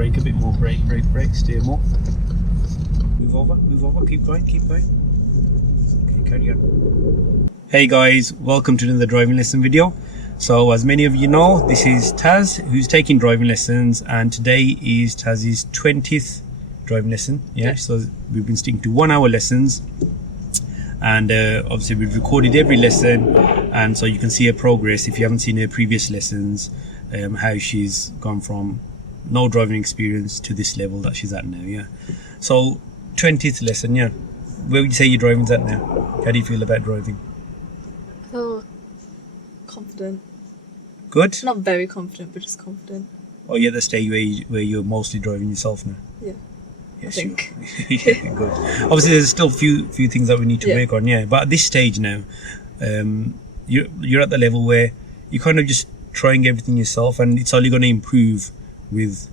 brake a bit more. Brake, steer more. Move over, keep going. Okay, carry on. Hey guys, welcome to another driving lesson video. So as many of you know, this is Taz, who's taking driving lessons, and today is Taz's 20th driving lesson. Yeah, so we've been sticking to 1 hour lessons, and obviously we've recorded every lesson, and so you can see her progress if you haven't seen her previous lessons, how she's gone from no driving experience to this level that she's at now. Yeah, so 20th lesson. Yeah, where would you say your driving's at now? How do you feel about driving? I feel confident. Good? Not very confident, but just confident. Oh, you're at the stage where you're mostly driving yourself now? Yeah. Yes, I think. Yeah, good. Obviously, there's still few things that we need to work on, yeah. But at this stage now, you're at the level where you're kind of just trying everything yourself, and it's only going to improve with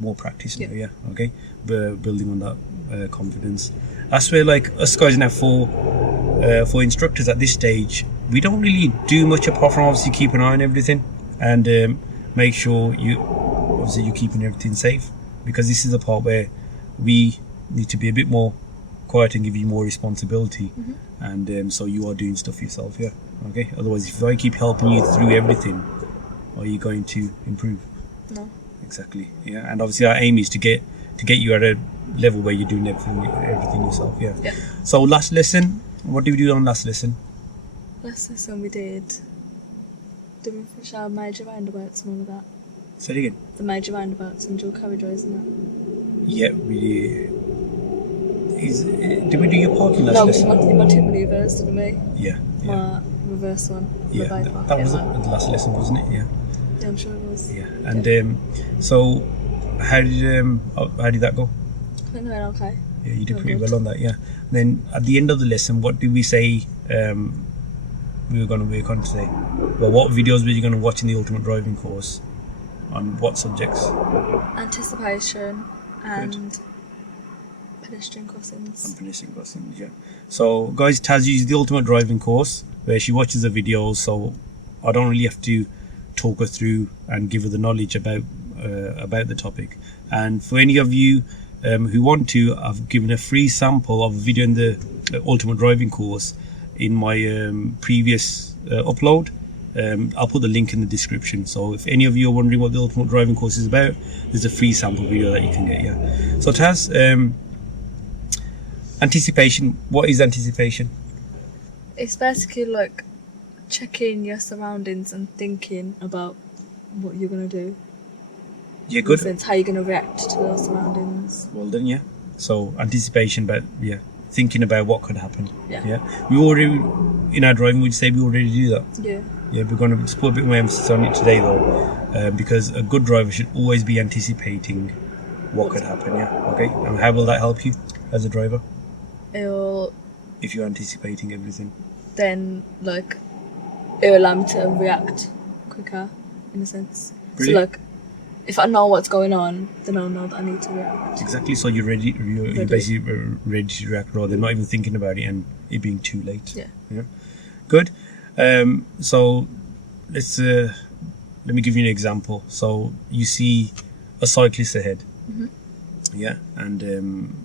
more practice now, yeah. Okay, building on that confidence. That's where, like, us guys now for instructors at this stage, we don't really do much apart from obviously keep an eye on everything and make sure you're keeping everything safe, because this is the part where we need to be a bit more quiet and give you more responsibility, and so you are doing stuff yourself, yeah. Okay, otherwise if I keep helping you through everything, are you going to improve? No. Exactly, yeah. And obviously our aim is to get you at a level where you're doing everything yourself, yeah. So last lesson, what did we do on last lesson? Last lesson we did we finish our major roundabouts and all of that? Say it again. The major roundabouts and dual carriageways and that. Yeah, we did we do your parking last lesson? No, my two manoeuvres, didn't we? Yeah. My reverse one. Yeah, that was the last lesson, wasn't it? Yeah. Yeah, I'm sure it was. Yeah, and so how did that go? I think it went okay. Yeah, you did pretty well on that, yeah. Then at the end of the lesson, what did we say we were going to work on today? Well, what videos were you going to watch in the Ultimate Driving course? On what subjects? Anticipation and pedestrian crossings. And pedestrian crossings, yeah. So guys, Taz uses the Ultimate Driving course where she watches the videos, so I don't really have to talk her through and give her the knowledge about the topic. And for any of you who want to, I've given a free sample of a video in the Ultimate Driving course in my previous upload. I'll put the link in the description, so if any of you are wondering what the Ultimate Driving course is about, there's a free sample video that you can get, yeah. So Taz, anticipation, what is anticipation? It's basically like checking your surroundings and thinking about what you're going to do. Yeah, good. It's how you're going to react to those surroundings. Well done, yeah. So anticipation, but yeah, thinking about what could happen. Yeah. We already, in our driving, we'd say we already do that. Yeah. Yeah, we're going to just put a bit more emphasis on it today though, because a good driver should always be anticipating what could happen, yeah. Okay, and how will that help you as a driver? If you're anticipating everything. Then, like, it will allow me to react quicker, in a sense. Really? So, like, if I know what's going on, then I'll know that I need to react. Exactly, so you're basically ready to react rather than not even thinking about it and it being too late. Yeah. Good. So let's let me give you an example. So you see a cyclist ahead. Yeah, and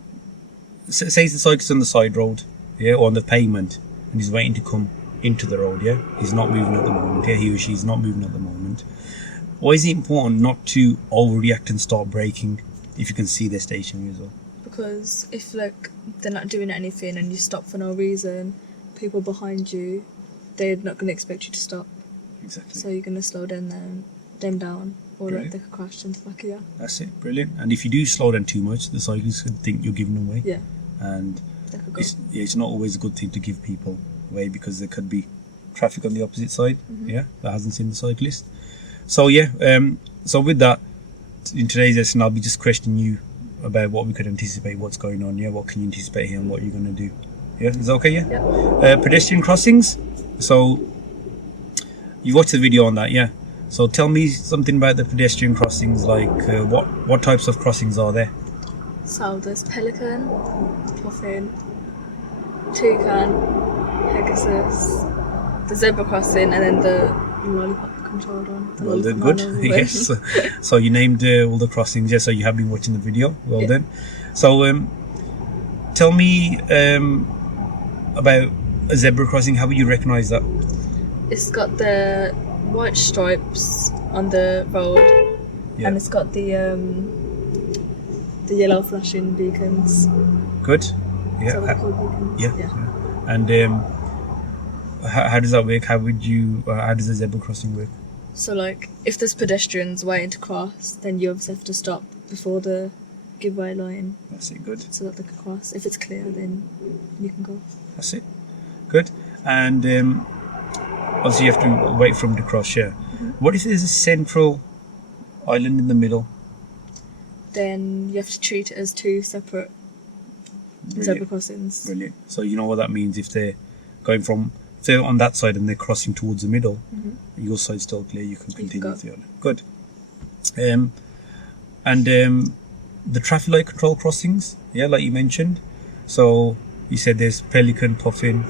say the cyclist on the side road, yeah, or on the pavement, and he's waiting to come into the road. Yeah, he's not moving at the moment. Yeah, he or she's not moving at the moment. Why is it important not to overreact and start braking if you can see they're stationary as well? Because if, like, they're not doing anything and you stop for no reason, people behind you, they're not going to expect you to stop. Exactly. So you're going to slow them down, or like they could crash into the back of you. That's it, brilliant. And if you do slow down too much, the cyclists could think you're giving them away. Yeah. And it's not always a good thing to give people away, because there could be traffic on the opposite side, yeah, that hasn't seen the cyclist. So yeah, so with that, in today's lesson, I'll be just questioning you about what we could anticipate, what's going on, yeah, what can you anticipate here and what you're going to do. Yeah, is that okay? Yeah. Pedestrian crossings. So you watched the video on that, yeah. So tell me something about the pedestrian crossings, like what types of crossings are there? So there's pelican, puffin, toucan, pegasus, the zebra crossing, and then the lollipop controlled one. The Well little done, good. banana one. Yes. So you named all the crossings. Yes. So you have been watching the video. Well done. So tell me about a zebra crossing. How would you recognise that? It's got the white stripes on the road, and it's got the yellow flashing beacons. Good. Yeah. Is that what they're called, beacons? Yeah. And how does that work? How does a zebra crossing work? So like, if there's pedestrians waiting to cross, then you obviously have to stop before the giveaway line. That's it. Good. So that they can cross. If it's clear, then you can go. That's it. Good. And obviously you have to wait for them to cross. Yeah. What if there's a central island in the middle? Then you have to treat it as two separate zebra crossings. Brilliant. So you know what that means. If they're going from, if they're on that side and they're crossing towards the middle, your side's still clear, you can continue with the other. Good. And the traffic light control crossings, like you mentioned. So you said there's pelican, puffin.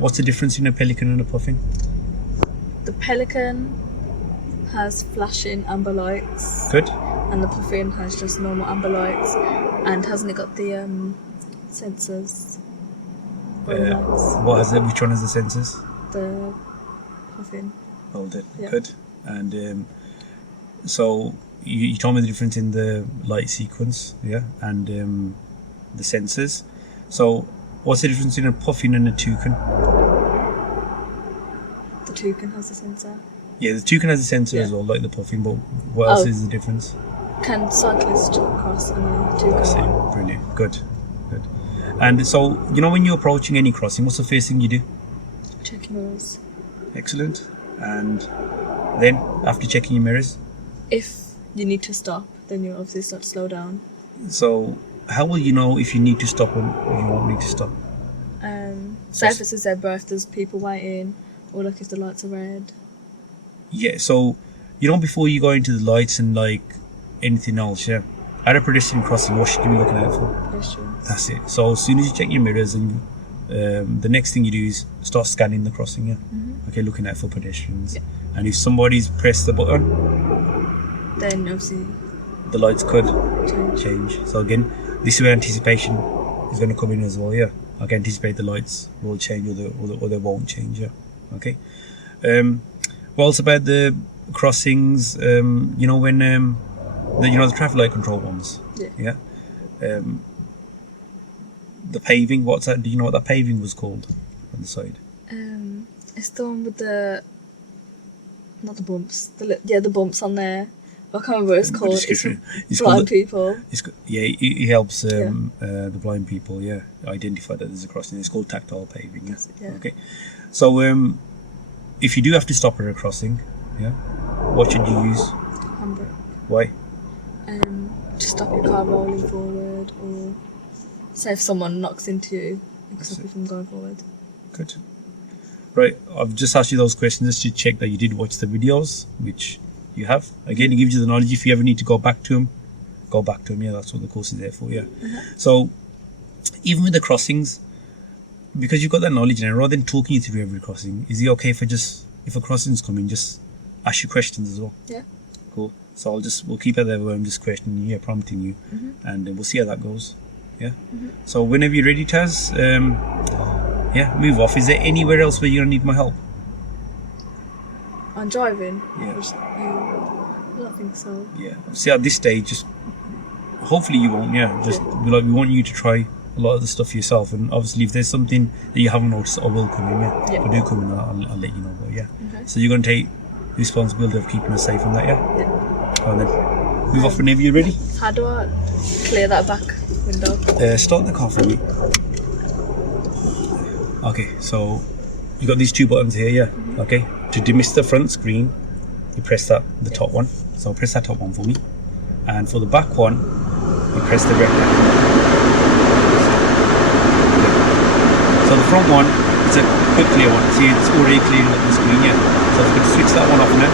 What's the difference in a pelican and a puffin? The pelican has flashing amber lights. Good. And the puffin has just normal amber lights. And hasn't it got the sensors? What has it? Which one has the sensors? The puffin. Hold it. Good. And so you told me the difference in the light sequence, and the sensors. So what's the difference in a puffin and a toucan? The toucan has a sensor. Yeah, the toucan has a sensor as well, like the puffin. But what else is the difference? Can cyclists cross on a toucan? That's it. Brilliant. Good. And so, when you're approaching any crossing, what's the first thing you do? Check your mirrors. Excellent. And then, after checking your mirrors? If you need to stop, then you obviously start to slow down. So, how will you know if you need to stop or you won't need to stop? Say if it's a zebra, if there's people waiting, or like if the lights are red. Yeah, so, before you go into the lights and like anything else, at a pedestrian crossing, what should you be looking out for? Pedestrians. That's it. So as soon as you check your mirrors, and the next thing you do is start scanning the crossing. Okay, looking out for pedestrians. And if somebody's pressed the button, then obviously the lights could change. So again, this is where anticipation is going to come in as well. I can anticipate the lights will change or they won't change. Okay. What else about the crossings? When the traffic light control ones. The paving. What's that? Do you know what that paving was called on the side? It's the one with not the bumps. The bumps on there. I can't remember what it's called. It's blind people. It helps the blind people. Identify that there's a crossing. It's called tactile paving. Okay. So if you do have to stop at a crossing, what should you use? Handbrake. Why? To stop your car rolling forward, or say if someone knocks into you, it can stop you from going forward. Good. Right, I've just asked you those questions just to check that you did watch the videos, which you have. Again, it gives you the knowledge. If you ever need to go back to them. That's what the course is there for. So even with the crossings, because you've got that knowledge now, rather than talking you through every crossing, is it okay if a crossing's coming, just ask you questions as well? Yeah. Cool. So we'll keep it there where I'm just questioning you, prompting you, and we'll see how that goes. So whenever you're ready, Taz, move off. Is there anywhere else where you're gonna need my help? On driving? I don't think so. See, at this stage, just hopefully you won't. We want you to try a lot of the stuff yourself, and obviously if there's something that you haven't noticed, I will come in. But do come in, I'll let you know. But so you're gonna take the responsibility of keeping us safe on that. And then move off whenever you're ready. How do I clear that back window? Start the car for me. Okay, so you got these two buttons here, Okay, to dismiss the front screen, you press the top one. So press that top one for me, and for the back one, you press the red button. So the front one, it's a quick clear one. See, it's already clearing up the screen, So if you can switch that one off now.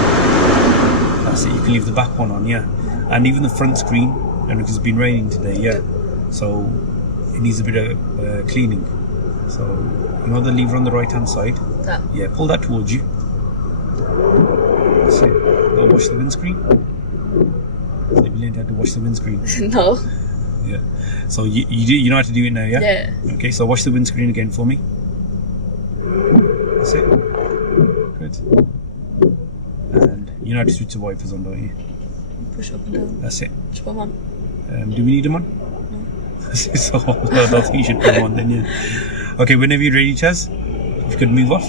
That's it. You can leave the back one on, and even the front screen, and because it's been raining today, so it needs a bit of cleaning. So the lever on the right hand side, pull that towards you. wash the windscreen? So have you learned how to wash the windscreen? No. Yeah. So you know how to do it now, yeah? Yeah. Okay, so wash the windscreen again for me. That's it. Good. And you know how to switch the wipers on, don't you? Push up and down. That's it. Should put them on? Do we need them on? No. So I don't think you should put them on then, yeah. Okay, whenever you're ready, Tazz, if you could move off.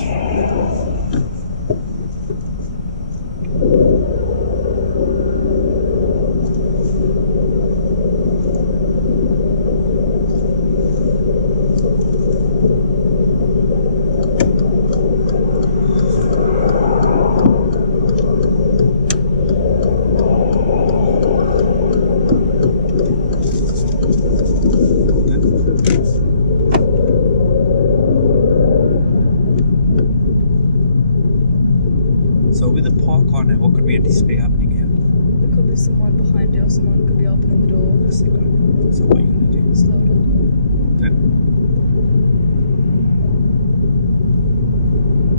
So with the park on it, what could we anticipate happening here? There could be someone behind you or someone could be opening the door. That's it, good. So what are you going to do? Slow down. Then.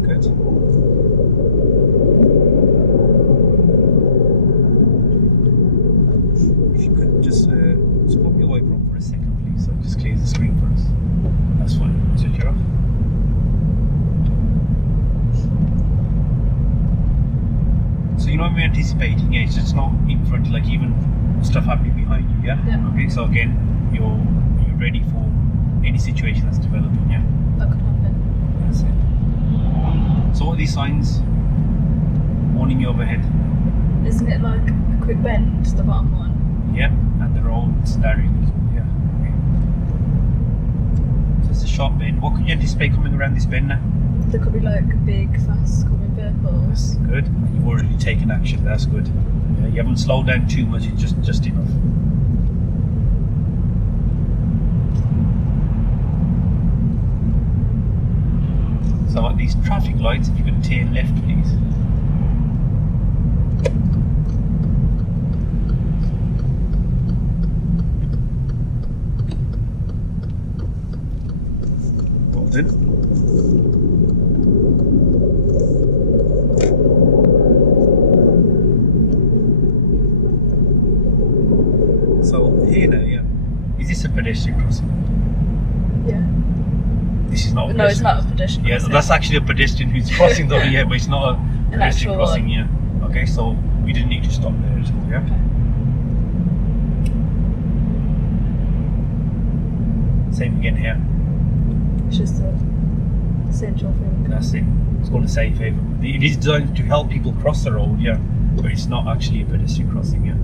Good. If you could just pop your wiper on for a second, please, so it just clears the screen for us. That's fine. Switch it off. So you know what we're anticipating, yeah, it's just not in front, like even stuff happening behind you, yeah? Yeah. Okay, so again, you're ready for any situation that's developing, yeah? That could happen. That's it. So what are these signs warning you overhead? Isn't it like a quick bend, the bottom one? Yeah, and they're all staring as well, yeah. Okay. So it's a sharp bend. What could you anticipate coming around this bend now? There could be like big, fast coming vehicles. Good. You've already taken action. That's good. Yeah, you haven't slowed down too much. It's just enough. So at these traffic lights, if you could turn left, please. Well done. So here now, yeah. Is this a pedestrian crossing? Yeah. This is not a No, it's pedestrian. not a pedestrian. Yeah, crossing. that's actually a pedestrian who's crossing though, yeah, but it's not a pedestrian actual crossing, one. yeah. Okay, so we didn't need to stop there at all, yeah? Okay. Same again here. It's just a central thing. That's it. It's called a safe haven. It is designed to help people cross the road, yeah, but it's not actually a pedestrian crossing, yeah.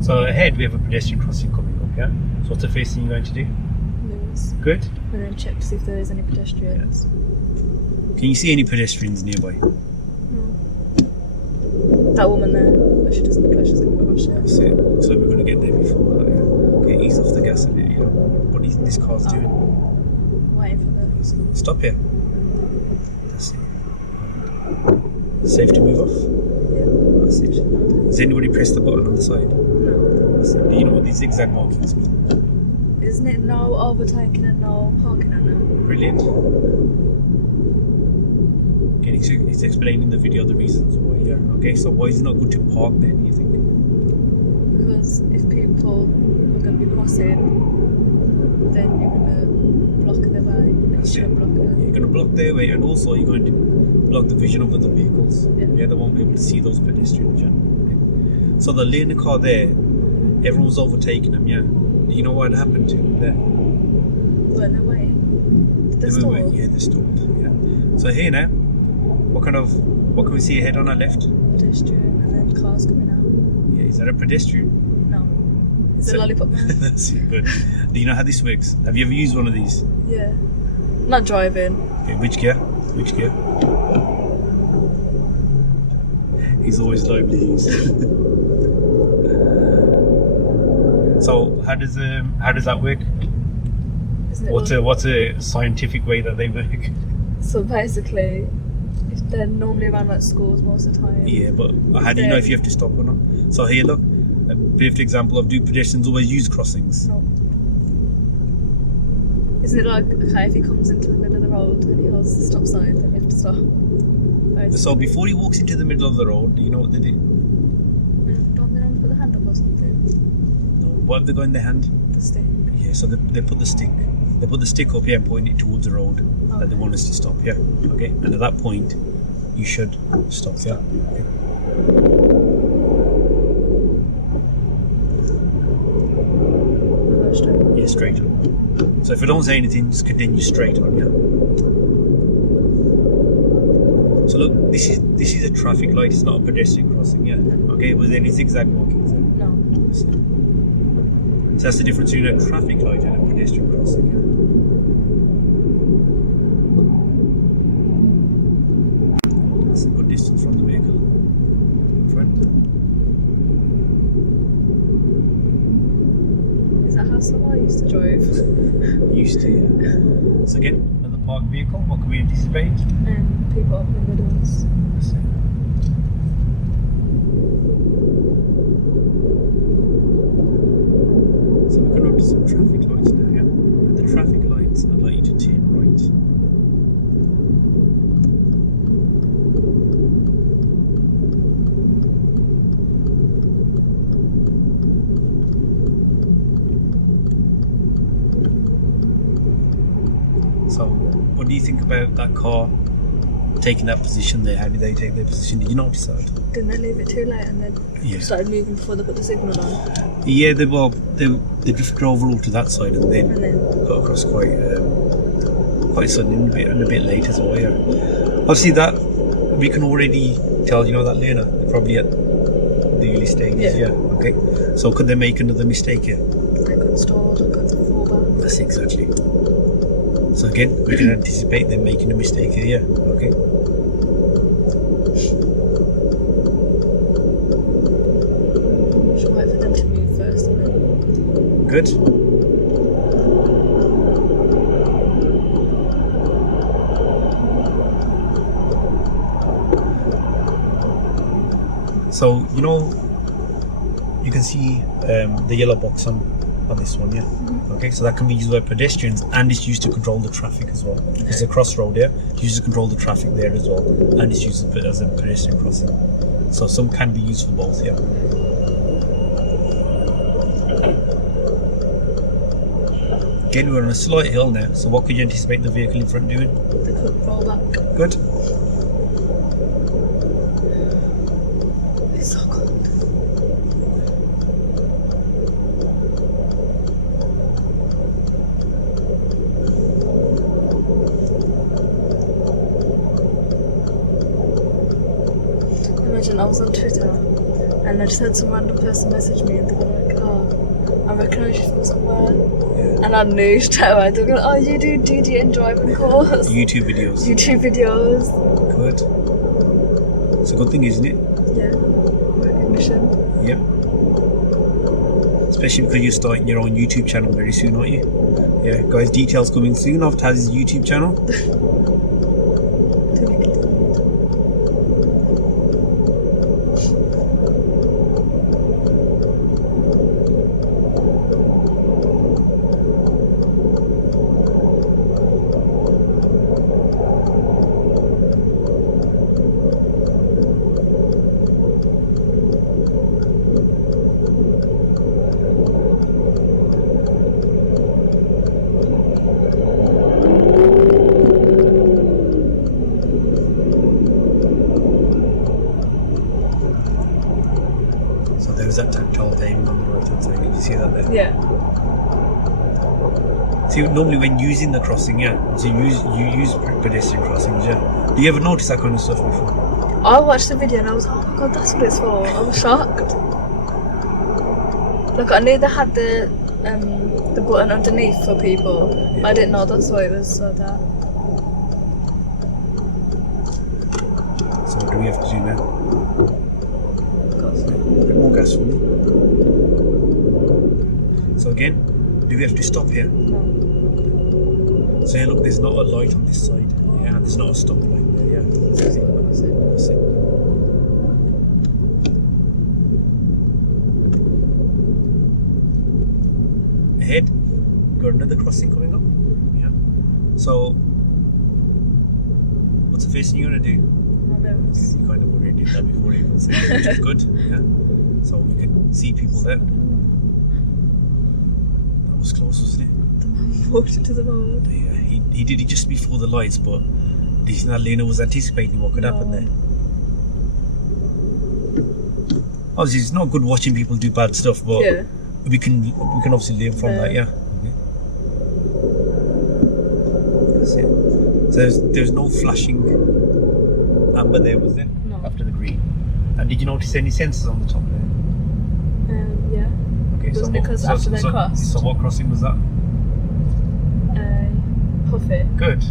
So ahead we have a pedestrian crossing coming up, yeah? So what's the first thing you're going to do? News. Good. And then check to see if there is any pedestrians. Can you see any pedestrians nearby? No. That woman there, but she doesn't look like she's going to cross yet. That's it. Looks like we're going to get there before that, yeah. Okay, ease off the gas a bit, yeah. What do you think this car's doing? Waiting for the... Stop here. That's it. Safe to move off? Yeah. That's it. Has anybody pressed the button on the side? No. That's it. Do you know what these zigzag markings mean? Isn't it no overtaking and no parking on it? Brilliant. Again, it's explained in the video the reasons why, yeah. Okay, so why is it not good to park then, you think? Because if people are going to be crossing, then you're going to block their way. Then you That's shouldn't it. block it. You're going to block their way, and also you're going to block the vision of other vehicles. Yeah. They won't be able to see those pedestrians, yeah. Okay. So the lane car there, everyone was overtaking them, yeah. Do you know what happened to them there? Weren't they waiting? Did they They were stall? waiting, yeah, they stalled. Yeah. So here now, what can we see ahead on our left? Pedestrian and then cars coming out. Yeah, is that a pedestrian? No. Is it a lollipop man? That's it, good. Do you know how this works? Have you ever used one of these? Yeah. Not driving. Okay, which gear? Which gear? He's always lively. So how does that work? Isn't it What's a scientific way that they work? So basically, if they're normally around like schools most of the time. Yeah, but how do you know if you have to stop or not? So here, look, a perfect example of do pedestrians always use crossings? No. Isn't it like, okay, if he comes into the middle of the road and he holds the stop sign, then you have to stop? So before he walks into the middle of the road, do you know what they do? or something. No. What have they got in their hand? The stick. Yeah, so they put the stick up here and point it towards the road that they want us to stop here. Okay, and at that point, you should stop here. Okay. We'll go straight. Yeah, straight on. So if I don't say anything, just continue straight on. Yeah. So look, this is a traffic light. It's not a pedestrian crossing. Yeah. Okay. Was there any zigzag markings there? No. So that's the difference between a traffic light and a pedestrian crossing. Yeah. That's a good distance from the vehicle in front. Is that how someone used to drive? Used to, yeah. So again, another parked vehicle. What can we anticipate? And people up in the middles. That's it. So we're going up to some traffic lights now, yeah. And the traffic lights allow you to turn right. So, what do you think about that car taking that position there? How did they take their position? Did you notice that? Didn't they leave it too late and then Yeah. started moving before they put the signal on? Yeah, they just drove all to that side and then And then got across quite sudden and a bit late as well. Yeah. Obviously, that we can already tell. You know that learner, they're probably at the early stages. Yeah. Yeah. Okay. So could they make another mistake here? they could stall, they could fall back. That's exactly. So again, we can anticipate them making a mistake here. Yeah. Okay. Should wait for them to move first and then. Good. So you know, you can see the yellow box on this one, yeah. Okay, so that can be used by pedestrians and it's used to control the traffic as well. It's a crossroad there. It's used to control the traffic there as well, and it's used as a pedestrian crossing. So some can be used for both, yeah. Again, we're on a slight hill now. So what could you anticipate the vehicle in front doing? They could roll back. Good. It's so cold. Imagine I was on Twitter and I just had some random person message me and they were like, oh, I recognise you from somewhere. Yeah. And I knew straight away. They were like, oh, you do DD and driving course. YouTube videos. YouTube videos. Good. It's a good thing, isn't it? Yeah. Recognition. Yeah. Especially because you're starting your own YouTube channel very soon, aren't you? Yeah, guys, details coming soon of Taz's YouTube channel. To be continued. So there was that tactile paving on the right hand side. Did you see that there? Yeah. See, normally when using the crossing, yeah, so you use pedestrian crossings, yeah. Do you ever notice that kind of stuff before? I watched the video and I was like, oh my god, that's what it's for. I was shocked. Look, I knew they had the button underneath for people. Yeah. I didn't know that's why it was so that. So what do we have to do now? Goes. A bit more gas for me. So again, do we have to stop here? No. So yeah, look, there's not a light on this side, yeah, and there's not a stop light there, yeah. That's it. That's it. Ahead, got another crossing coming up, yeah. So, what's the first thing you're gonna do? My nose. You kind of already did that before you even said it, which is good, yeah. So we can see people there. That was close, wasn't it? The man walked into the road. Yeah, he did it just before the lights, but do you think that Lena was anticipating what could happen there? Obviously, it's not good watching people do bad stuff, but we can obviously learn from that. Yeah. Okay. That's it. So there's no flashing amber there, was there? No. After the green. And did you notice any sensors on the top there? Yeah. Okay. Wasn't it because after they crossed? So what crossing was that? Puffy. Good.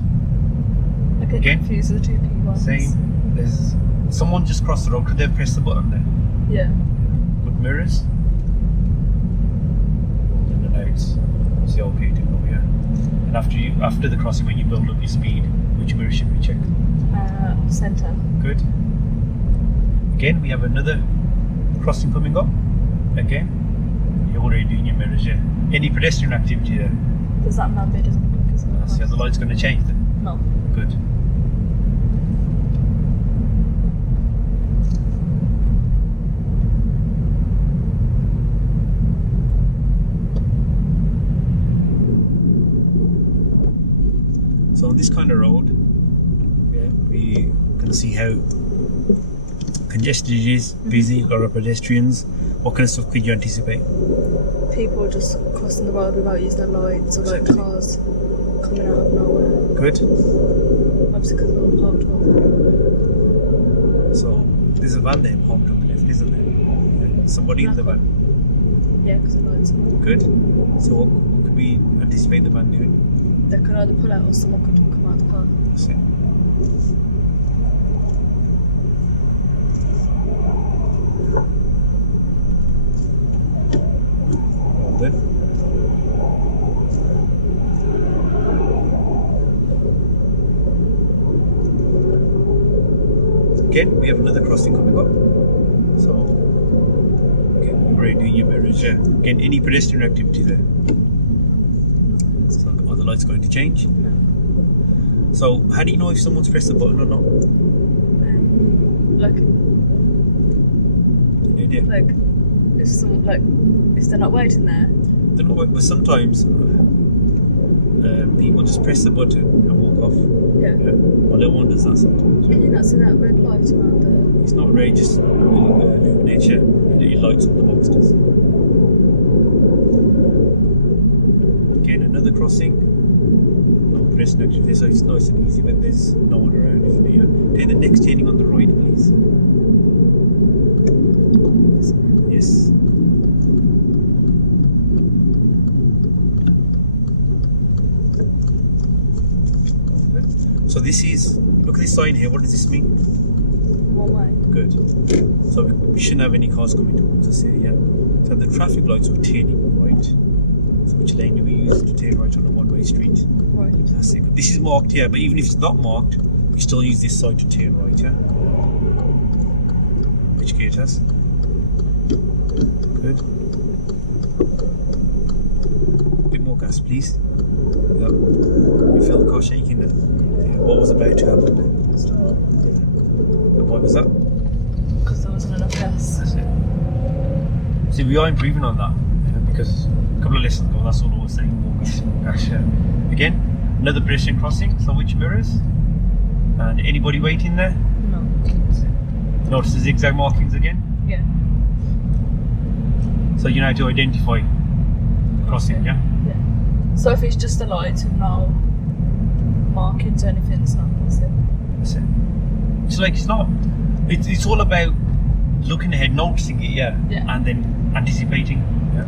I get confused with the two P ones. Same. There's someone just crossed the road. Could they have pressed the button there? Yeah. Good mirrors. In the lights. See how okay to go, yeah. And after the crossing, when you build up your speed, which mirror should we check? Centre. Good. Again, we have another crossing coming up. Again, you're already doing your mirrors, yeah. Any pedestrian activity there? Does that man bit doesn't look as well? See how the light's going to change then? No. Good. So on this kind of road, yeah, we can see how congested it is, busy, a lot of pedestrians. What kind of stuff could you anticipate? People just crossing the road without using their lights, or like cars coming out of nowhere. Good. Obviously because we're all parked up. So there's a van there parked on the left, isn't there? Yeah. Somebody in the van. Yeah, because the lights are on. Good. So what could we anticipate the van doing? They could either pull out or someone could come out of the car. That's it. Hold it. Again, we have another crossing coming up. So, again, you're already doing your mirrors, yeah. Again, any pedestrian activity there? So, are the lights going to change? No. So, how do you know if someone's pressed the button or not? Like, Any idea? like, if they're not waiting there. They're not waiting, but sometimes people just press the button and walk off. Yeah. My little one does that sometimes. Can you not see that red light around the... It's not red, just illuminates, yeah. It lights up the boxes. Again, another crossing. No pedestrian activity, so it's nice and easy when there's no one around, isn't it? Yeah. Take the next turning on the right, please. Yes. So this is, look at this sign here, what does this mean? One way. Good. So we shouldn't have any cars coming towards us here, yeah? So the traffic lights were turning right. So which lane do we use to turn right on a one-way street? Right. That's it. This is marked here, but even if it's not marked, we still use this side to turn right, yeah? Which gear, Tazz? Good. A bit more gas, please. Yep. You feel the car shaking there? Yeah. What was about to happen there? Stop. And why was that? Because there wasn't enough gas. That's it. See, we are improving on that, because a couple of lessons ago, that's all I was saying. More gas, yeah. Again, another pedestrian crossing. So which mirrors? And anybody waiting there? No. That's it. Notice the zigzag markings again? Yeah. So you know how to identify crossing, yeah? Yeah. So if it's just the lights with no markings or anything, it's not possible. That's it. It's like, it's not, it's all about looking ahead, noticing it, yeah? Yeah. And then anticipating, yeah?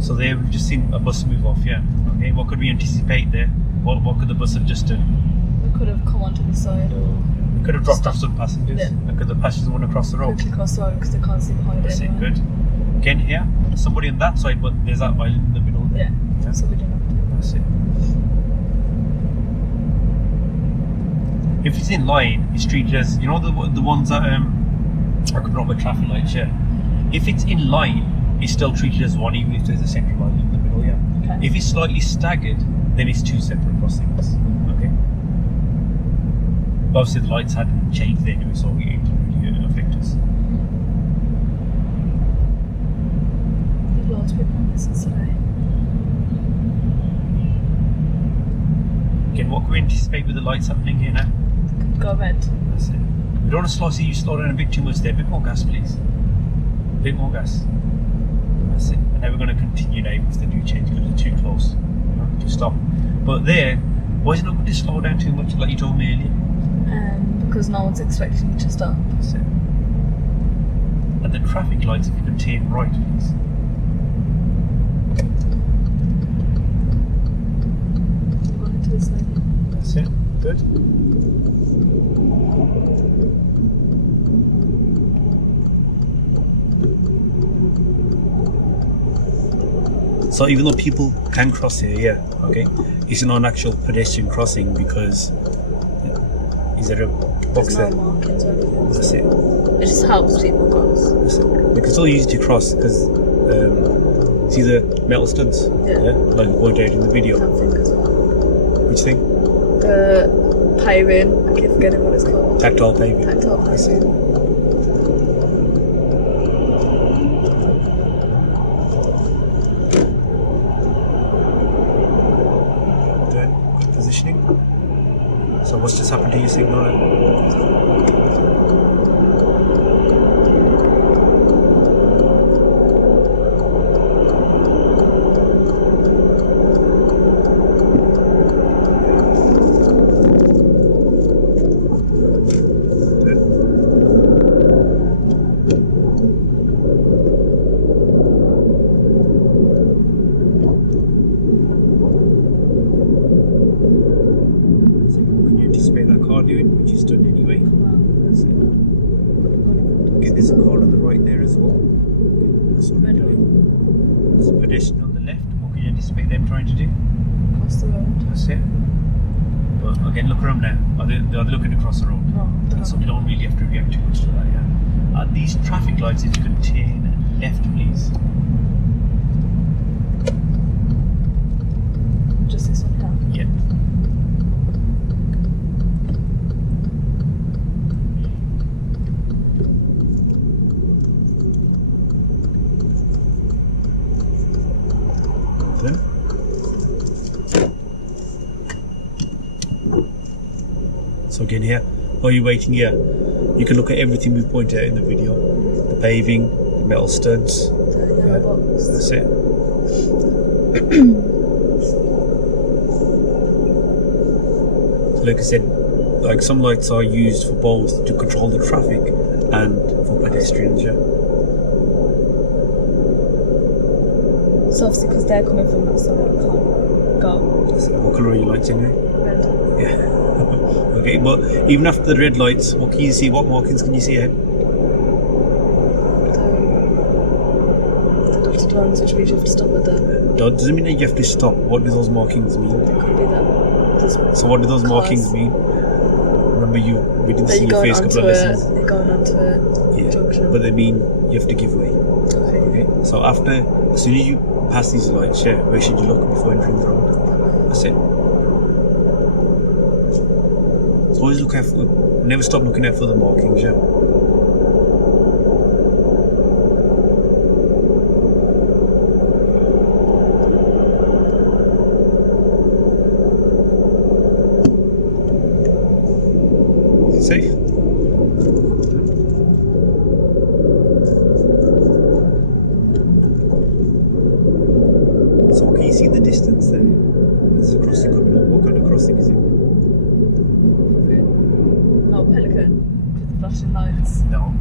So there we've just seen a bus move off, yeah? Okay, what could we anticipate there? What could the bus have just done? We could have come onto the side or... We could have dropped off some passengers. Yeah. Because the passengers want to cross the road. quickly cross the road because they can't see behind That's it it, anyway. good. Again here, there's somebody on that side, but there's that island in the middle there. Yeah. So we don't have to do That's it. If it's in line, it's treated as, you know, the ones that are coming up with traffic lights, yeah. If it's in line, it's still treated as one, even if there's a central line in the middle, yeah. Okay. If it's slightly staggered, then it's two separate crossings. Okay. But obviously the lights hadn't changed anyway, so it didn't really affect us. There's loads of people on this today. Again, what can we anticipate with the lights happening here now? Could go red. That's it. We don't want to see you slow down a bit too much there. A bit more gas, please. A bit more gas. That's it. And now we're going to continue now because they do change because they're too close. You know, to stop. But there, why is it not going to slow down too much like you told me earlier? Because no one's expecting you to stop. That's it. And the traffic lights, if you can turn right, please. I'm going into this lane. That's it. Good. So even though people can cross here, yeah, okay, it's not an actual pedestrian crossing because is there a box There's there? no markings or anything. That's it. It just helps people cross. That's it. They can still use it to cross because see the metal studs, Yeah. like pointed out in the video. That thing as well. Which thing? The paving. I keep forgetting what it's called. Tactile paving. Tactile That's it. paving. Good positioning. So what's just happened to your signal now? Doing, which is done anyway. That's it. Okay, there's a car on the right there as well. Okay, that's already done. There's a pedestrian on the left. What can you anticipate them trying to do? Cross the road. That's it. But again, look around now. Are they looking to cross the road? No, they're So not. we don't really have to react too much to that, yeah. These traffic lights, if you could turn left, please. Just this one here. Yeah. Then. So again here, while you're waiting here, you can look at everything we've pointed out in the video. The paving, the metal studs. The yellow box. That's it. So like I said, like some lights are used for both to control the traffic and for pedestrians, yeah. So obviously because they're coming from that side, I can't go. What colour are your lights anyway? Red. Yeah. Okay, but even after the red lights, what can you see? What markings can you see ahead? The dotted ones, which means you have to stop at the. That doesn't mean that you have to stop. What do those markings mean? It could be that. There's So what do those cars. markings mean? Remember we didn't That see you're your going face a couple onto of it. lessons. You're going onto a Yeah, junction. but they mean you have to give way. Okay. Okay, so as soon as you pass these lights, yeah, where should you look before entering the road? That's it. So always look out for, never stop looking out for the markings, yeah. Is it safe? So what can you see in the distance there? There's a crossing coming up. What kind of crossing is it? No, pelican. With the flashing lights. No.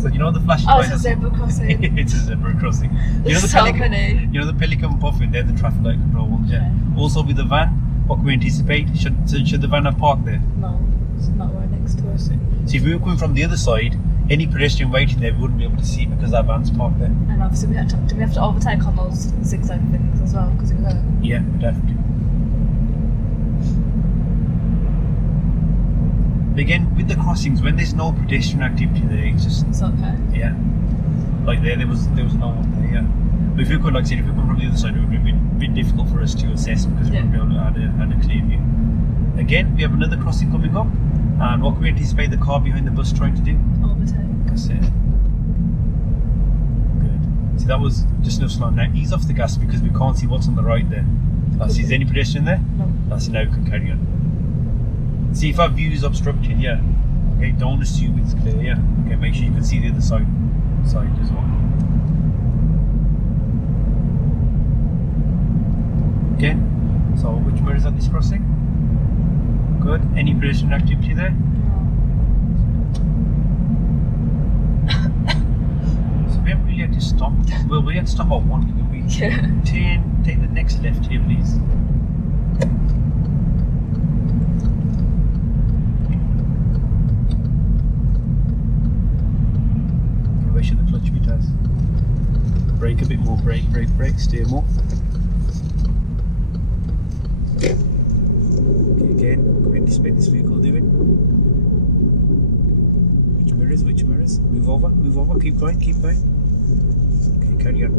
So you know the flashing Oh, lights? it's a zebra crossing. It's a zebra crossing. You know There's the so pelican. many. You know the pelican puffin. They're the traffic light control ones. Yeah. Also with the van, what can we anticipate? Should the van have parked there? No, it's not right next to us. So if we were coming from the other side, any pedestrian waiting there, we wouldn't be able to see because our van's parked there. And obviously we have to overtake on those zigzag things as well because it was there. Yeah, we'd have to. Again, with the crossings, when there's no pedestrian activity there, it's just It's okay. yeah. Like there was no one there. Yeah. But if you could, like I said, if we come from the other side, it would be a bit difficult for us to assess because we wouldn't be able to have a clear view. Again, we have another crossing coming up, And what can we anticipate the car behind the bus trying to do? Overtake. That's it. Good. See, that was just enough slow. Now ease off the gas because we can't see what's on the right there. Is there any pedestrian there? No. That's it, now we can carry on. See if our view is obstructed, yeah. Okay, don't assume it's clear, yeah. Okay, make sure you can see the other side as well. Okay, so which mirrors are this crossing? Good. Any pedestrian activity there? So we haven't really had to stop. Well, we had to stop at one, didn't we? Yeah. Take the next left here, please. Okay, where should the clutch be, Taz? Brake a bit more, brake, steer more. Okay, again, can we anticipate this vehicle doing? Which mirrors? Move over, keep going. Okay, carry on.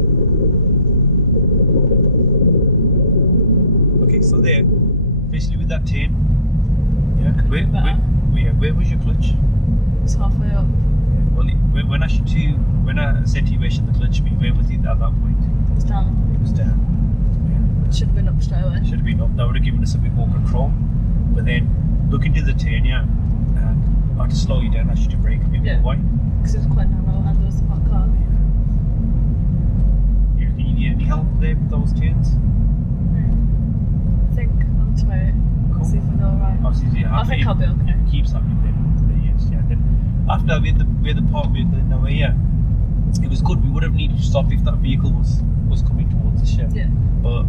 Okay, so there, basically with that turn, yeah, where was your clutch? It's halfway up. Well, when I said to you where should the clutch be, where was it at that point? It's down. It was down. Yeah. Should have been up straight away. Should have been up. That would have given us a bit more control. But then, look into the turn, yeah, and I had to slow you down. I should have brake a bit more. Why? Because it was quite narrow and there was a parked car. You reckon you need any help there with those turns? I think I'll try it. Cool. See if I go alright. I think I'll be okay. It keeps happening then. Yes, yeah. Then after we had the parked vehicle in the way, yeah, it was good. We would have needed to stop if that vehicle was coming towards us, yeah. But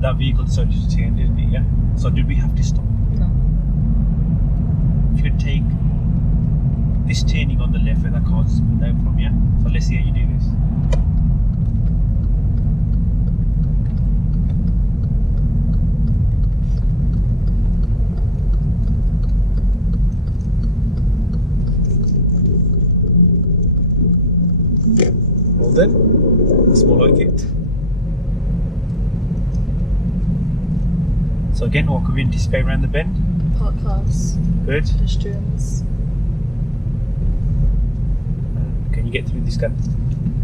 that vehicle decided to turn, didn't it? Yeah. So did we have to stop? No. If you could take this turning on the left where that car's coming down from, yeah. So let's see how you do this. Well then, that's more like it. So again, what could we anticipate around the bend? Parked cars. Good. Pedestrians. Can you get through this gap?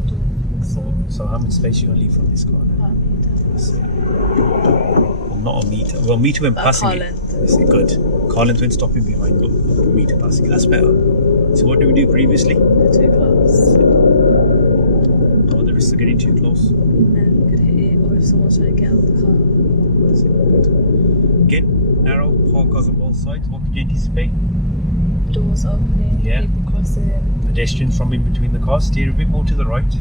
Don't think so. So how much space you gonna leave from this car now? About a meter. That's it. Well, not a meter. Well, meter when About passing car it. length. That's it. Good. Car length when stopping behind, but a meter passing it. That's better. So what did we do previously? They're too close. Oh, the risk of getting too close. And you could hit it, or if someone's trying to get out of the car. That's it. Good. Again, narrow, park cars on both sides. What could you anticipate? Doors opening, people crossing. Pedestrians from in between the cars. Steer a bit more to the right.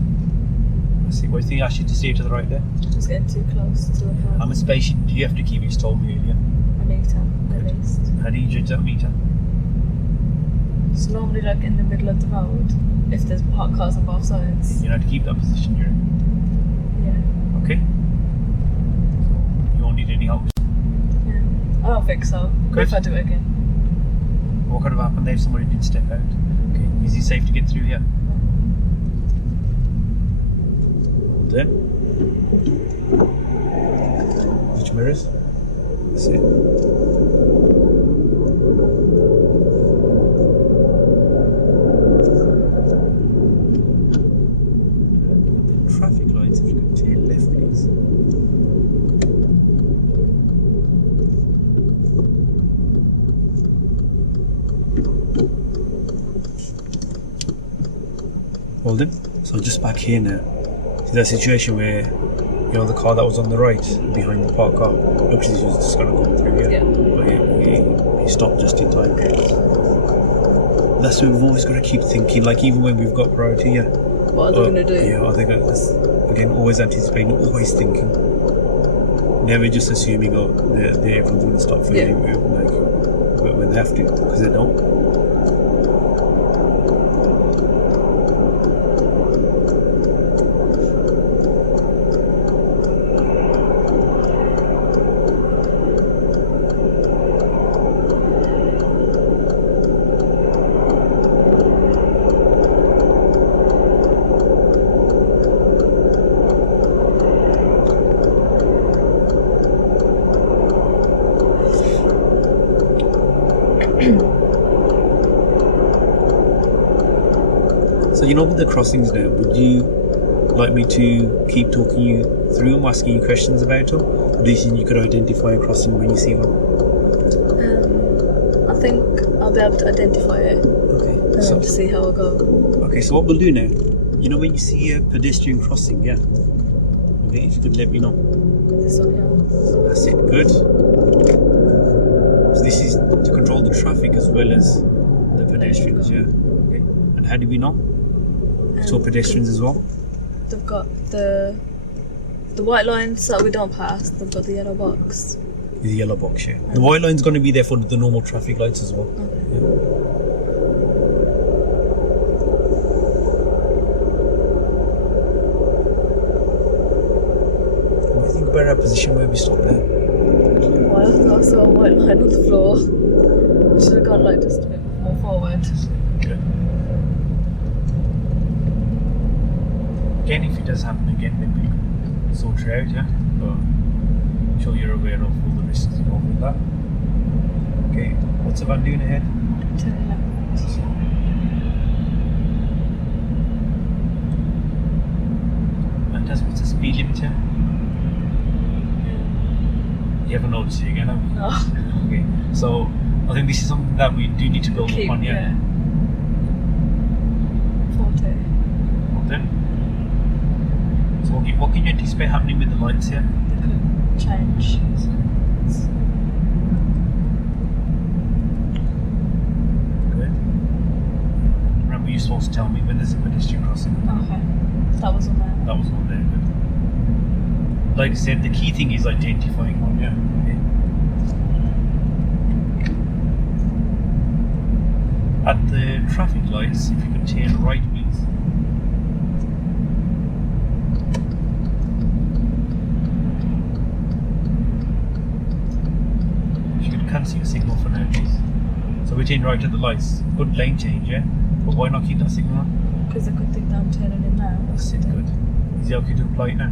Let's see. What do you think I should steer to the right there? Just getting too close to the car. How much space do you have to keep? You told me earlier. A meter, at least. How do you judge that meter? So normally, like in the middle of the road, if there's parked cars on both sides. You know how to keep that position you're in. Yeah. Okay. You won't need any help. Yeah. I don't think so. Good. If I do it again. What could have happened there if somebody did step out? Okay. Is it safe to get through here? Well then. Which mirrors? That's it. Traffic lights, if you could turn left, please. Well then, so just back here now. See that situation where, you know, the car that was on the right behind the parked car, looks as if he was just going to come through, yeah. But he stopped just in time. That's what we've always got to keep thinking, like even when we've got priority, yeah. What are they going to do? Yeah, are they going to, again, always anticipating, always thinking. Never just assuming, oh, everyone's going to stop for you, like, when they have to, because they don't. So with the crossings now, would you like me to keep talking you through them, asking you questions about them? Or do you think you could identify a crossing when you see one? I think I'll be able to identify it Okay. and then to see how I go. Okay, so what we'll do now, when you see a pedestrian crossing, yeah? Okay, if you could let me know. This one here. That's it, good. So this is to control the traffic as well as the pedestrians, yeah? Okay. And how do we know? So pedestrians as well? They've got the white lines that we don't pass, they've got the yellow box. The yellow box, yeah. The white line's going to be there for the normal traffic lights as well. Okay. Yeah. What do you think about our position where we stopped there? Why I thought I saw a white line on the floor. I should have gone just a bit more forward. Good. Again, if it does happen again, then we can sort it out, yeah? But I'm sure you're aware of all the risks involved with that. Okay, what's the van doing ahead? Turn left. And Tazz, what's the speed limit here? You haven't noticed it again, have you? No. Okay, so I think this is something that we do need to build up on, yeah? 40. Then, so what can you anticipate happening with the lights here? They could change. Good. Remember, you're supposed to tell me when there's a pedestrian crossing. Okay. That was on there. That was not there. Good. Like I said, the key thing is identifying one. Yeah. Okay. At the traffic lights, if you could turn right, please. If you could cancel your signal for now, please. So we turn right at the lights. Good lane change, yeah? But why not keep that signal on? Because I could think that I'm turning in now. That's it, good. Is it okay to apply it now?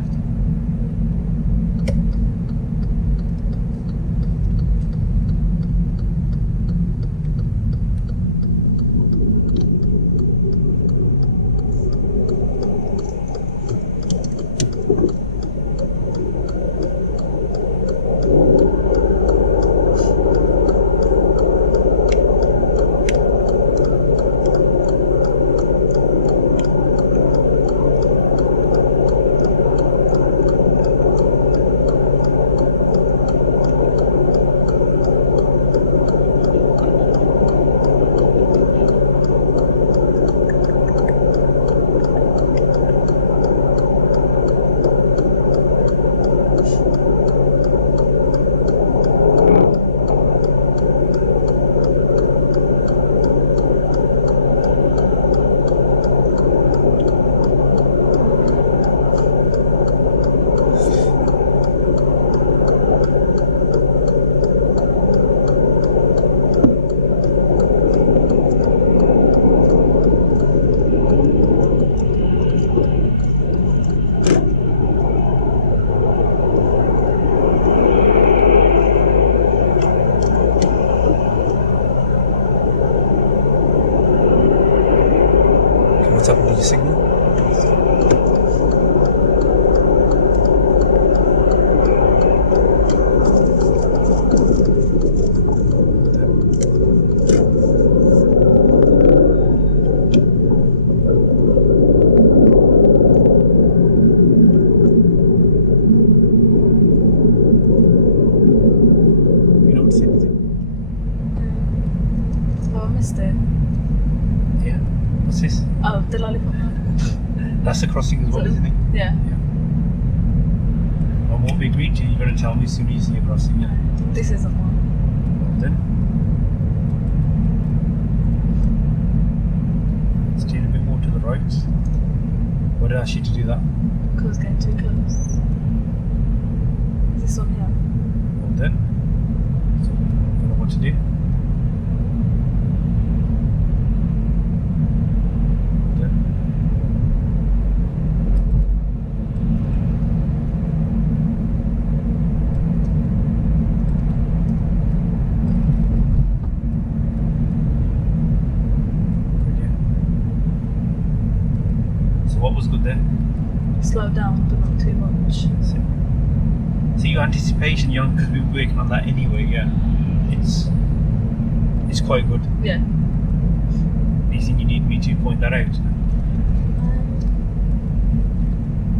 What's happened to your signal? You don't see anything? Oh, I missed it. Yeah. What's this? Oh, the lollipop one. That's the crossing as well, isn't it? Yeah. And what we agreed to, you're going to tell me as soon as you see a crossing, yeah? This isn't one. Then let's turn a bit more to the right. Why did I ask you to do that? Because getting too close. This one here. Well then, so you know what to do. what was good there? Slow down, but not too much. So your anticipation, because we were working on that anyway, yeah, it's quite good. Yeah. Do you think you need me to point that out?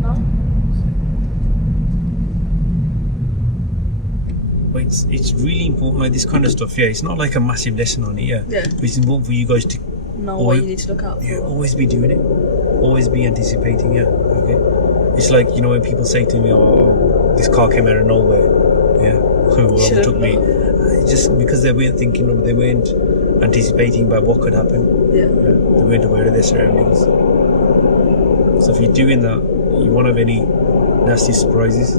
No. But it's really important, like this kind of stuff. Yeah, it's not like a massive lesson on it. Yeah. Yeah. But it's important for you guys to Know what you need to look out for. Yeah, always be doing it. Always be anticipating. Yeah. Okay. It's like, you know, when people say to me, "Oh, this car came out of nowhere." Yeah. Who overtook me? Just because they weren't thinking of, they weren't anticipating about what could happen. Yeah. They weren't aware of their surroundings. So if you're doing that, you won't have any nasty surprises.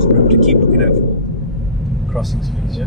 So remember to keep looking out for crossing speeds, yeah?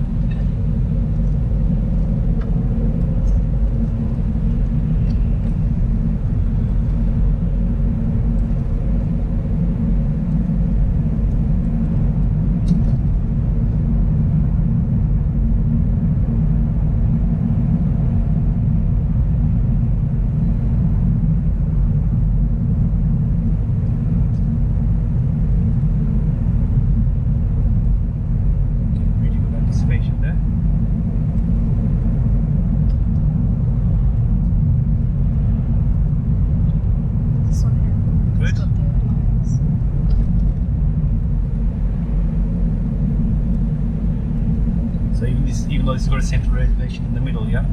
Even though it's got a central elevation in the middle, yeah,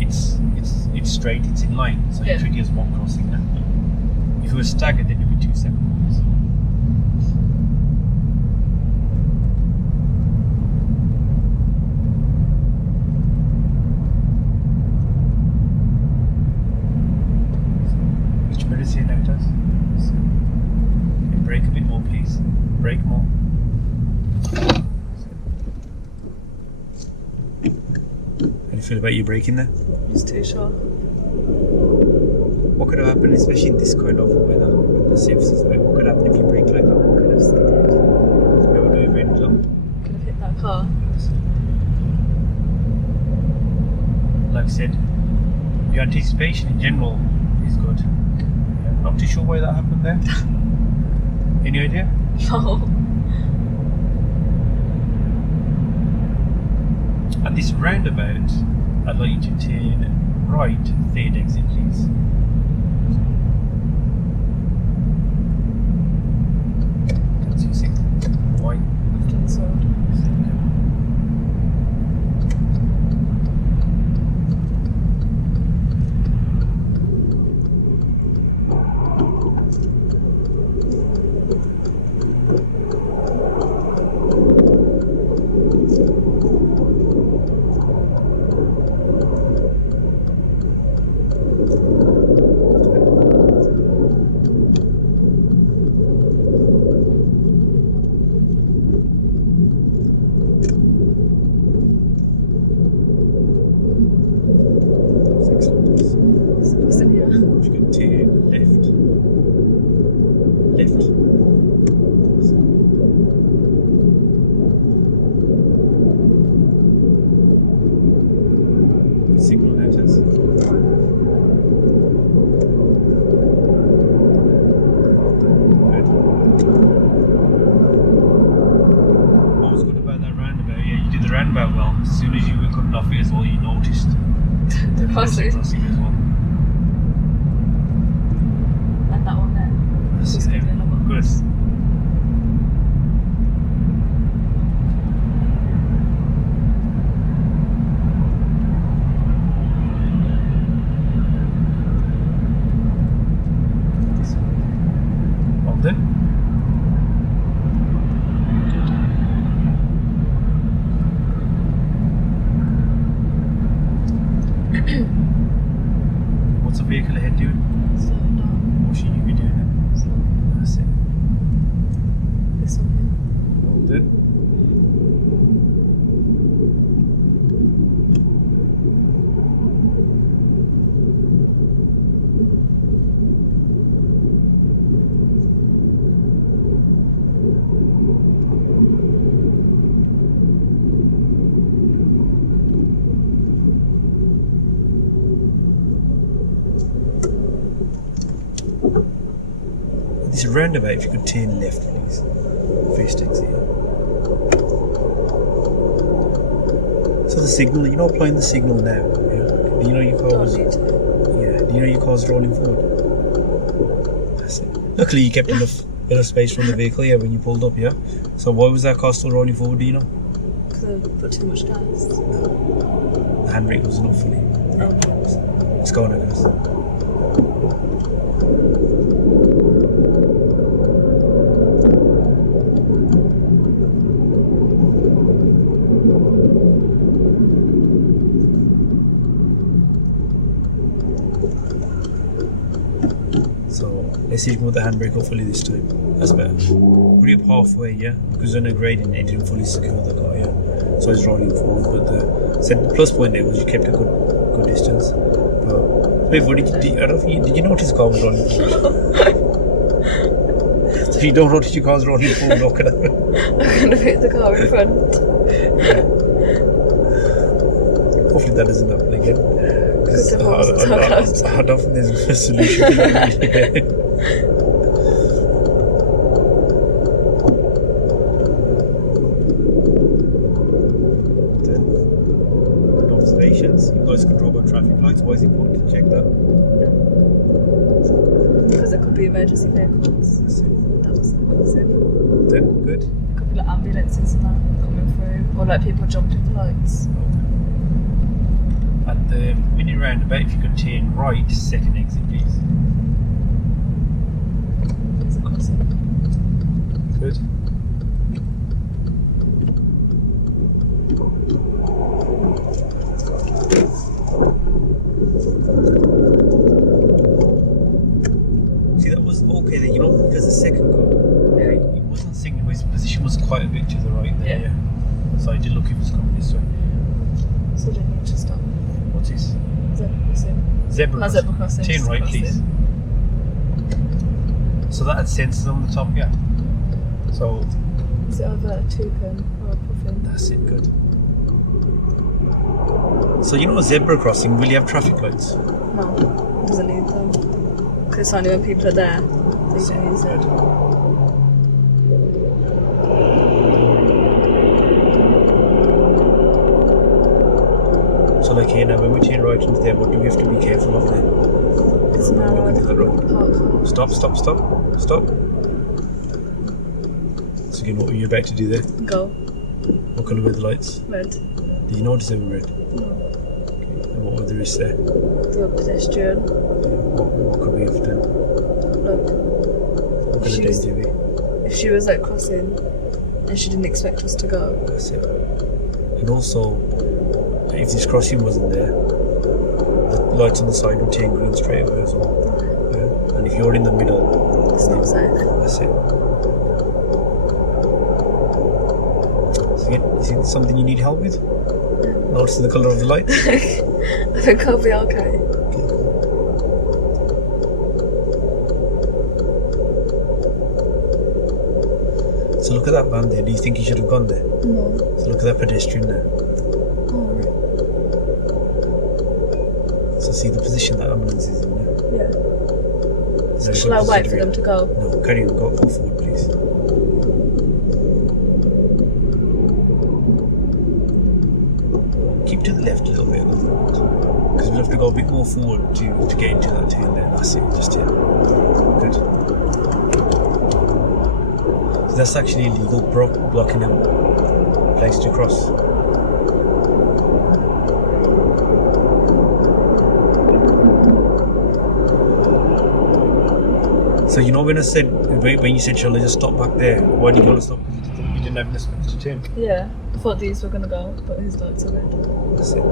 it's straight, it's in line, so you treat it as one crossing now. If it was staggered, then it would be two separate ones. Which mirror's here now, Tazz? Brake a bit more, please. Brake more. How do you feel about you braking there? Just too sure. What could have happened, especially in this kind of weather, when the surface is wet? What could happen if you brake like that? Could have skidded. Where would we have ended up? Could have hit that car. Like I said, your anticipation in general is good. Yeah, not too sure why that happened there. Any idea? No. At this roundabout, I'd like you to turn right, third exit, please. That's your signal. White. After this road. Signal notice. What was good about that roundabout? Yeah, you did the roundabout well. As soon as you were coming off it as well, you noticed The crossing. as well. And that one there. That's Just it. gonna look. Good. Well done. What's the vehicle ahead doing? Slow it down. What should you be doing then? Slow. That's it. This one here. Well done. This roundabout, if you could turn left, please. First exit. So the signal, you're not applying the signal now. Yeah? Do you know your car was? Don't need to. Yeah. Do you know your car's rolling forward? That's it. Luckily, you kept enough space from the vehicle, yeah, when you pulled up, yeah. So why was that car still rolling forward? Do you know? Because I put too much gas. The handbrake was not fully. Oh. Let's go on, I guess. So let's see if we can put the handbrake off fully this time. That's better. Put it up halfway, yeah? Because on a gradient it didn't fully secure the car, yeah? So it's rolling forward, but the plus point there was you kept a good distance. But wait, what did you notice the car was rolling forward? So if you don't notice your car's rolling forward, what can happen? I'm going to put the car in front. Hopefully that doesn't happen again. Good to know, it's so close. I don't think there's a solution to that. Then, observations. You guys control about traffic lights. Why is it important to check that? Because it could be emergency vehicles. That's it. That was inclusive. Then, good. It could be like ambulances and that coming through. Or like people jumping the lights. At the mini roundabout, if you could turn right, second exit, please. There's a crossing. Good. See, that was okay there, because the second car, it wasn't signaling, his position was quite a bit to the right there, Yeah. So I did look if it was coming this way. So they need to stop. What's this? Zebra crossing. Zebra Not zebra crossing. Turn just right, crossing. please. So that had sensors on the top, yeah. So Is it either a toucan or a puffin? that's it, good. So a zebra crossing, will you have traffic lights? No, it doesn't need them. Because it's only when people are there that you can use it. So like here now, when we turn right into there, what do we have to be careful of there? It's narrow and Look at the road. park cars. Stop. So again, what were you about to do there? Go. What colour were the lights? Red. Did you notice they were red? No. And what were the risks there? Do a pedestrian. What could we have done? Look. What could the She's- danger be? If she was like crossing and she didn't expect us to go. That's it. And also, if this crossing wasn't there, the lights on the side would turn green straight away as well. Okay. Yeah? And if you're in the middle, It's not safe. that's it. So is it something you need help with? Notice the colour of the light? I think I'll be okay. So look at that van there. Do you think you should have gone there? No. So look at that pedestrian there. Oh. So see the position that ambulance is in there. Yeah. So Shall I wait for them to go? No, carry on. Go forward, please. Keep to the left a little bit at the moment. Because we'll have to go a bit more forward to get into that turn there. That's it, just here. Good. So that's actually illegal, blocking a place to cross. So when I said, when you said, shall I just stop back there? Why did you want to stop? Because you didn't have enough space to turn. Yeah. I thought these were gonna go, but his lights are red. That's it.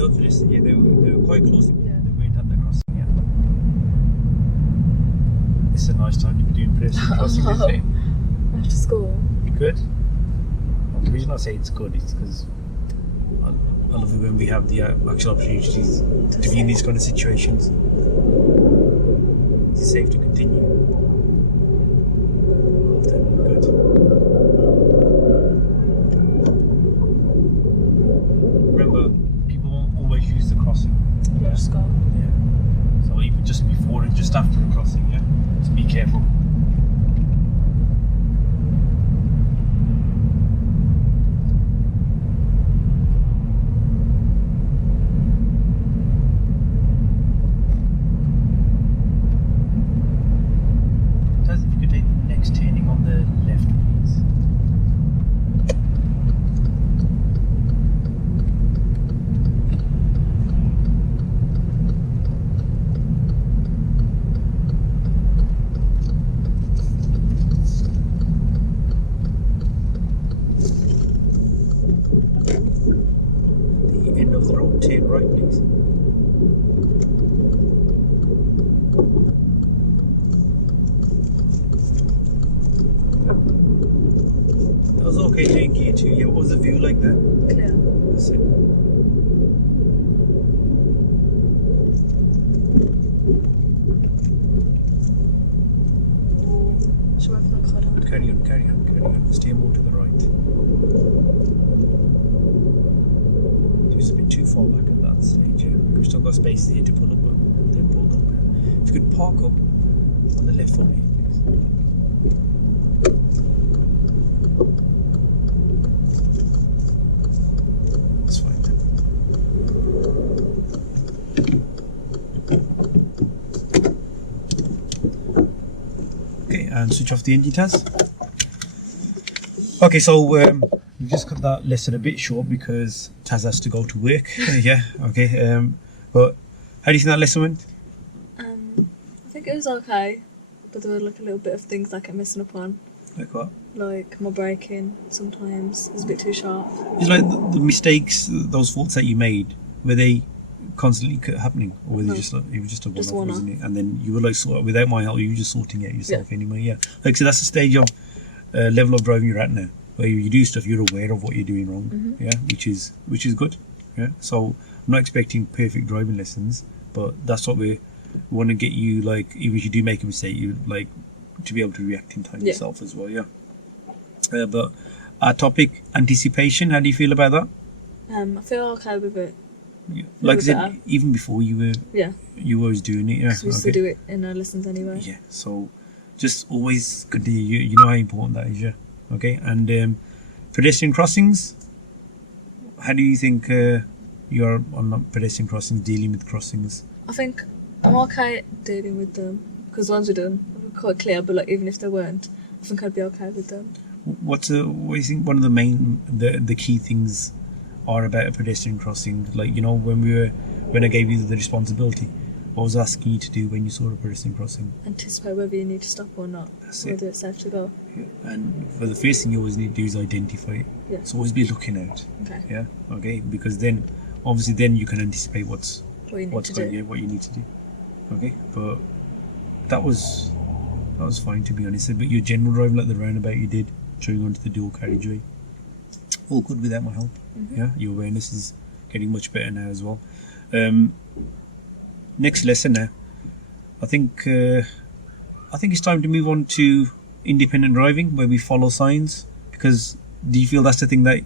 those list, yeah, they were quite close. Yeah. They weren't at the crossing. Yeah. It's a nice time to be doing pedestrian crossing, isn't it? After school. Good. Well, the reason I say it's good is because I love it when we have the actual opportunities to be in these kind of situations. Is it safe to continue? Well then, good. Remember, people won't always use the crossing. Yeah. Just go. Yeah. So even just before and just after the crossing, yeah. So be careful. Taz, if you could take the next turning on the left, please. The end of the road, turn right, please. That was okay doing gear 2. Yeah, what was the view like there? Clear. That's it. Should I have the car down? Carry on, carry on, carry on. Steer more to the right. It was a bit too far back at that stage, yeah. We've still got space here to pull up, but they're pulled up. Yeah. If you could park up on the left for me, please. That's fine. Okay, and switch off the engine, Taz. Okay, so we just cut that lesson a bit short because Taz has to go to work. Yeah, okay. But how do you think that lesson went? I think it was okay, but there were like a little bit of things I kept missing upon. Like what? Like my braking sometimes was a bit too sharp. It's like the mistakes, those faults that you made, were they constantly happening, or were they No. just like, it was just a Just one-off, one-off. wasn't it? And then you were like, without my help, you were just sorting it out yourself anyway. Yeah, like so that's the stage of level of driving you're at now, where you do stuff, you're aware of what you're doing wrong. Yeah, which is good. Yeah, so I'm not expecting perfect driving lessons, but that's what we want to get you. Like, even if you do make a mistake, you like to be able to react in time yourself as well. Yeah. But our topic, anticipation. How do you feel about that? I feel okay with it. Yeah. Like I bit said, better. even before you were always doing it. Yeah. 'Cause we used to do it in our lessons anyway. Yeah. So just always continue. You know how important that is. Yeah. Okay. And pedestrian crossings. How do you think you are on pedestrian crossings, dealing with crossings? I think I'm okay dealing with them because once we're done, we're quite clear. But like even if they weren't, I think I'd be okay with them. What do you think one of the main the key things are about a pedestrian crossing? Like, you know, when I gave you the responsibility, what was I asking you to do when you saw a pedestrian crossing? Anticipate whether you need to stop or not. That's whether it. it's safe to go. Yeah. And for the first thing you always need to do is identify it. Yeah. So always be looking out. Okay. Yeah. Okay. Because then, obviously, then you can anticipate what's What you need what's to going, do. yeah, what you need to do. Okay. But that was fine, to be honest. But your general driving, like the roundabout you did, showing onto the dual carriageway, all good without my help. Yeah, your awareness is getting much better now as well. Next lesson now, I think it's time to move on to independent driving, where we follow signs. Because do you feel that's the thing that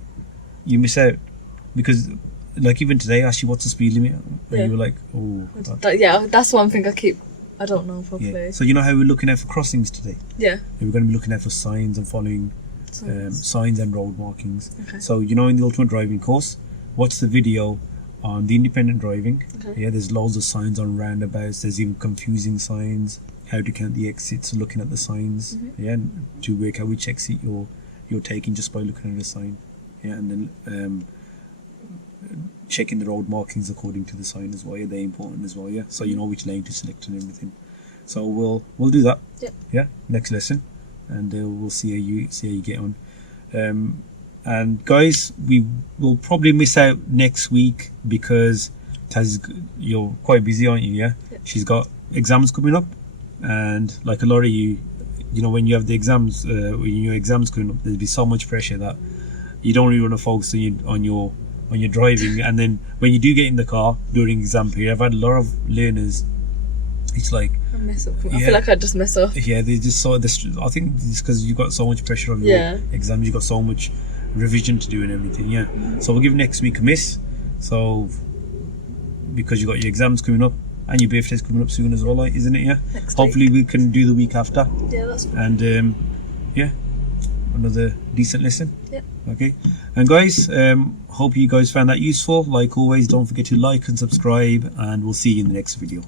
you miss out? Because like even today, I asked you what's the speed limit, and Yeah. you were like, oh, Yeah, that's one thing I don't know properly. yeah. So you know how we're looking out for crossings today? Yeah. We're going to be looking out for signs and following signs and road markings. Okay. So you know, in the ultimate driving course, watch the video on the independent driving. Okay. Yeah, there's loads of signs on roundabouts. There's even confusing signs, how to count the exits, looking at the signs. Yeah, to work out which exit you're taking just by looking at the sign. Yeah, and then checking the road markings according to the sign as well. Yeah, they're important as well. Yeah, so you know which lane to select and everything. So we'll do that. Yep. Yeah, next lesson, and we'll see how you get on. And guys, we will probably miss out next week because Taz, you're quite busy, aren't you? Yeah. She's got exams coming up, and like a lot of you know, when you have the exams, when your exams coming up, there'll be so much pressure that you don't really want to focus on your driving. And then when you do get in the car during exam period, I've had a lot of learners. It's like I mess up. I feel like I just mess up. Yeah, they just saw this. I think it's because you've got so much pressure on your exams. You've got so much revision to do and everything. Yeah. So we'll give next week a miss. So because you got your exams coming up and your birthday's coming up soon as well, like, isn't it? Yeah. Hopefully we can do the week after. Yeah, that's fine. And yeah, another decent lesson. Yeah. Okay. And guys, hope you guys found that useful. Like always, don't forget to like and subscribe, and we'll see you in the next video.